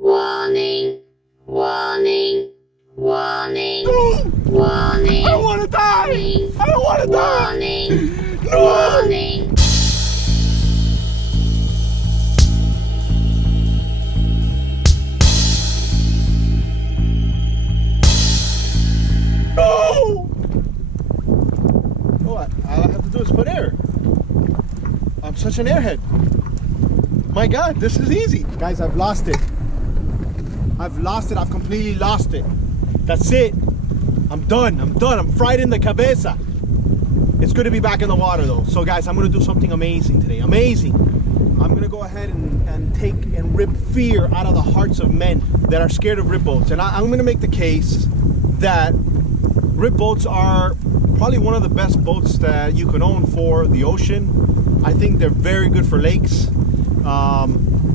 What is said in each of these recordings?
Warning, warning, warning, No! warning. I don't want to die! Warning. I don't want to die! Warning, No! warning. No! Oh, all I have to do is put air. I'm such an airhead. My God, this is easy. Guys, I've lost it. I've lost it. I've completely lost it. That's it. I'm done. I'm done. I'm fried in the cabeza. It's good to be back in the water though. So guys, I'm going to do something amazing today. Amazing. I'm going to go ahead and take and rip fear out of the hearts of men that are scared of rip boats. And I'm going to make the case that rip boats are probably one of the best boats that you can own for the ocean. I think they're very good for lakes.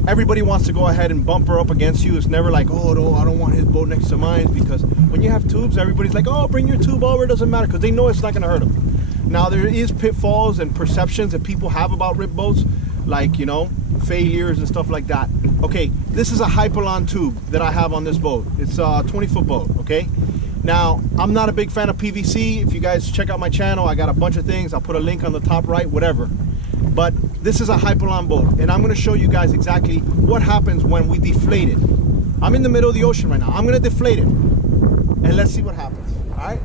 Everybody wants to go ahead and bumper up against you. It's never like, oh no, I don't want his boat next to mine, because when you have tubes, everybody's like, oh, bring your tube over, it doesn't matter, because they know it's not going to hurt them. Now there is pitfalls and perceptions that people have about rip boats, like, you know, failures and stuff like that. Okay, this is a hypalon tube that I have on this boat. It's a 20-foot boat, okay? Now, I'm not a big fan of PVC. If you guys check out my channel, I got a bunch of things. I'll put a link on the top right, whatever. But this is a hypalon boat, and I'm gonna show you guys exactly what happens when we deflate it. I'm in the middle of the ocean right now. I'm gonna deflate it, and let's see what happens, all right?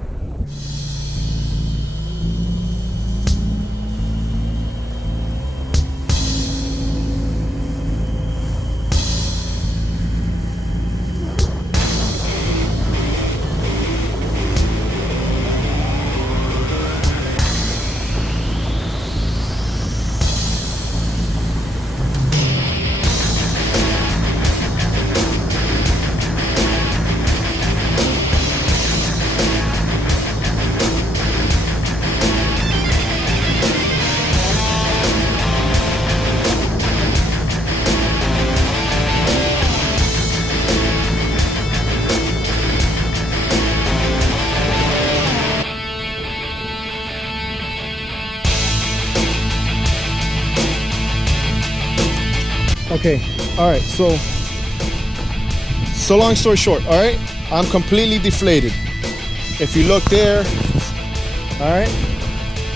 Okay, all right, so long story short, all right, I'm completely deflated. If you look there, all right,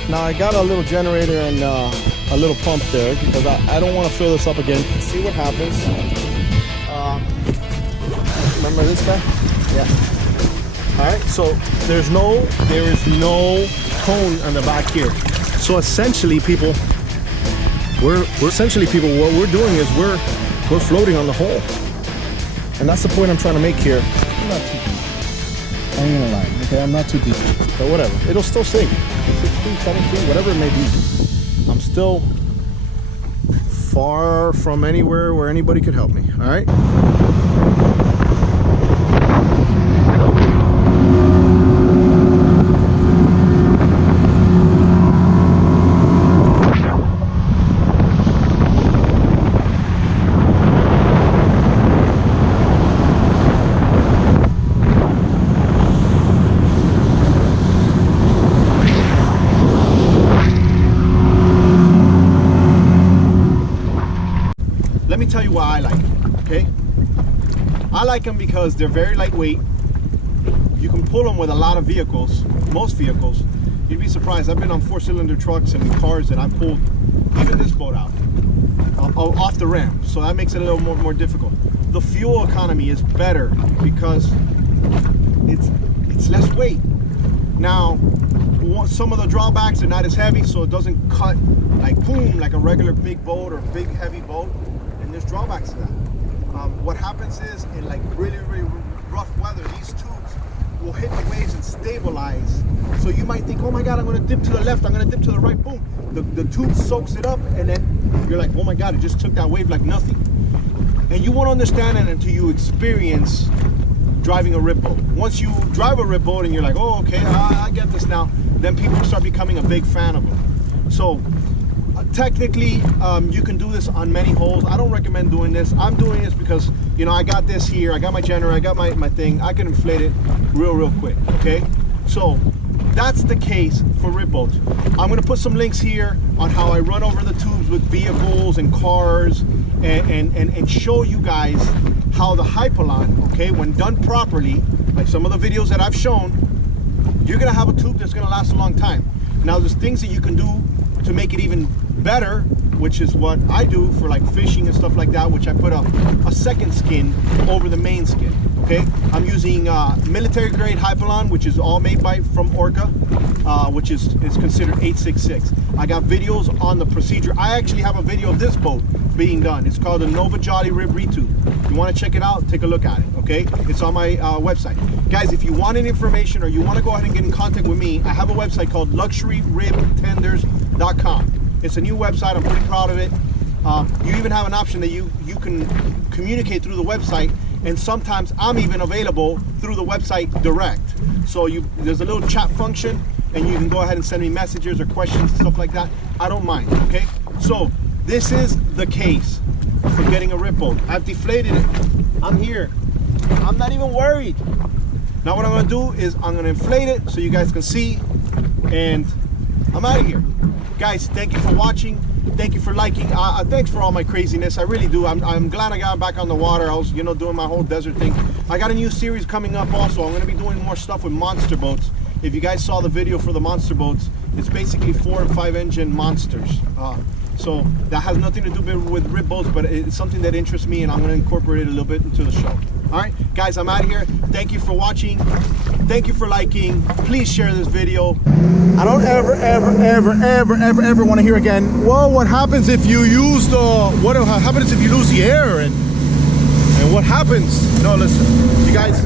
now I got a little generator and a little pump there because I don't want to fill this up again. See what happens. Remember this guy? Yeah. All right, so there is no cone on the back here. So essentially, people, we're essentially, people, what we're doing is we're floating on the hole, and that's the point I'm trying to make here. I'm not too deep. I ain't gonna lie. Okay, I'm not too deep, but whatever. It'll still sink. 16, 17, whatever it may be. I'm still far from anywhere where anybody could help me. All right. Let me tell you why I like them, okay? I like them because they're very lightweight. You can pull them with a lot of vehicles, most vehicles. You'd be surprised. I've been on 4-cylinder trucks and cars and I pulled even this boat out off the ramp. So that makes it a little more difficult. The fuel economy is better because it's less weight. Now, some of the drawbacks are not as heavy, so it doesn't cut like boom, like a regular big boat or big heavy boat. There's drawbacks to that. What happens is in like really rough weather, these tubes will hit the waves and stabilize. So you might think, oh my God, I'm going to dip to the left, I'm going to dip to the right, boom. The tube soaks it up, and then you're like, oh my God, it just took that wave like nothing. And you won't understand it until you experience driving a rip boat. Once you drive a rip boat and you're like, oh, okay, I get this now, then people start becoming a big fan of them. So technically, you can do this on many holes. I don't recommend doing this. I'm doing this because, you know, I got this here, I got my generator, I got my thing. I can inflate it real quick, okay? So that's the case for rip boats. I'm gonna put some links here on how I run over the tubes with vehicles and cars and show you guys how the hypalon, okay, when done properly, like some of the videos that I've shown, you're gonna have a tube that's gonna last a long time. Now there's things that you can do to make it even better, which is what I do for like fishing and stuff like that, which I put a second skin over the main skin. Okay, I'm using military grade hypalon, which is all made from Orca, which is considered 866. I got videos on the procedure. I actually have a video of this boat being done. It's called the Nova Jolly Rib Retube. If you want to check it out, take a look at it. Okay, it's on my website. Guys, if you want any information or you want to go ahead and get in contact with me, I have a website called luxuryribtenders.com. It's a new website. I'm pretty proud of it. You even have an option that you can communicate through the website, and sometimes I'm even available through the website direct. So there's a little chat function, and you can go ahead and send me messages or questions and stuff like that. I don't mind. Okay, so this is the case for getting a rib boat. I've deflated it. I'm here. I'm not even worried. Now what I'm gonna do is I'm gonna inflate it so you guys can see, and I'm out of here. Guys, thank you for watching. Thank you for liking. Thanks for all my craziness. I really do. I'm glad I got back on the water. I was, doing my whole desert thing. I got a new series coming up also. I'm going to be doing more stuff with monster boats. If you guys saw the video for the monster boats, it's basically 4 and 5 engine monsters. So that has nothing to do with rib boats, but it's something that interests me, and I'm going to incorporate it a little bit into the show. All right, guys, I'm out of here. Thank you for watching. Thank you for liking. Please share this video. I don't ever want to hear again, well, what happens if you use what happens if you lose the air, and what happens? No, listen, you guys.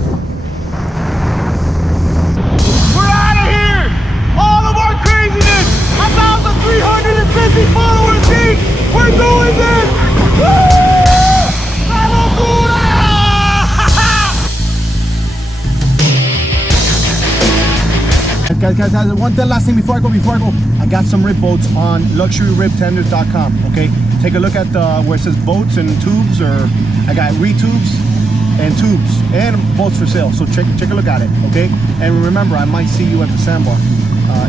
We're out of here! All of our craziness! 1,350 followers deep! We're doing this! Woo! Guys, one last thing before I go. I got some rib boats on luxuryribtenders.com. Okay, take a look at where it says boats and tubes, or I got retubes and tubes and boats for sale. So check a look at it. Okay, and remember, I might see you at the sandbar.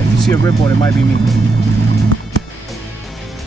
If you see a rib boat, it might be me.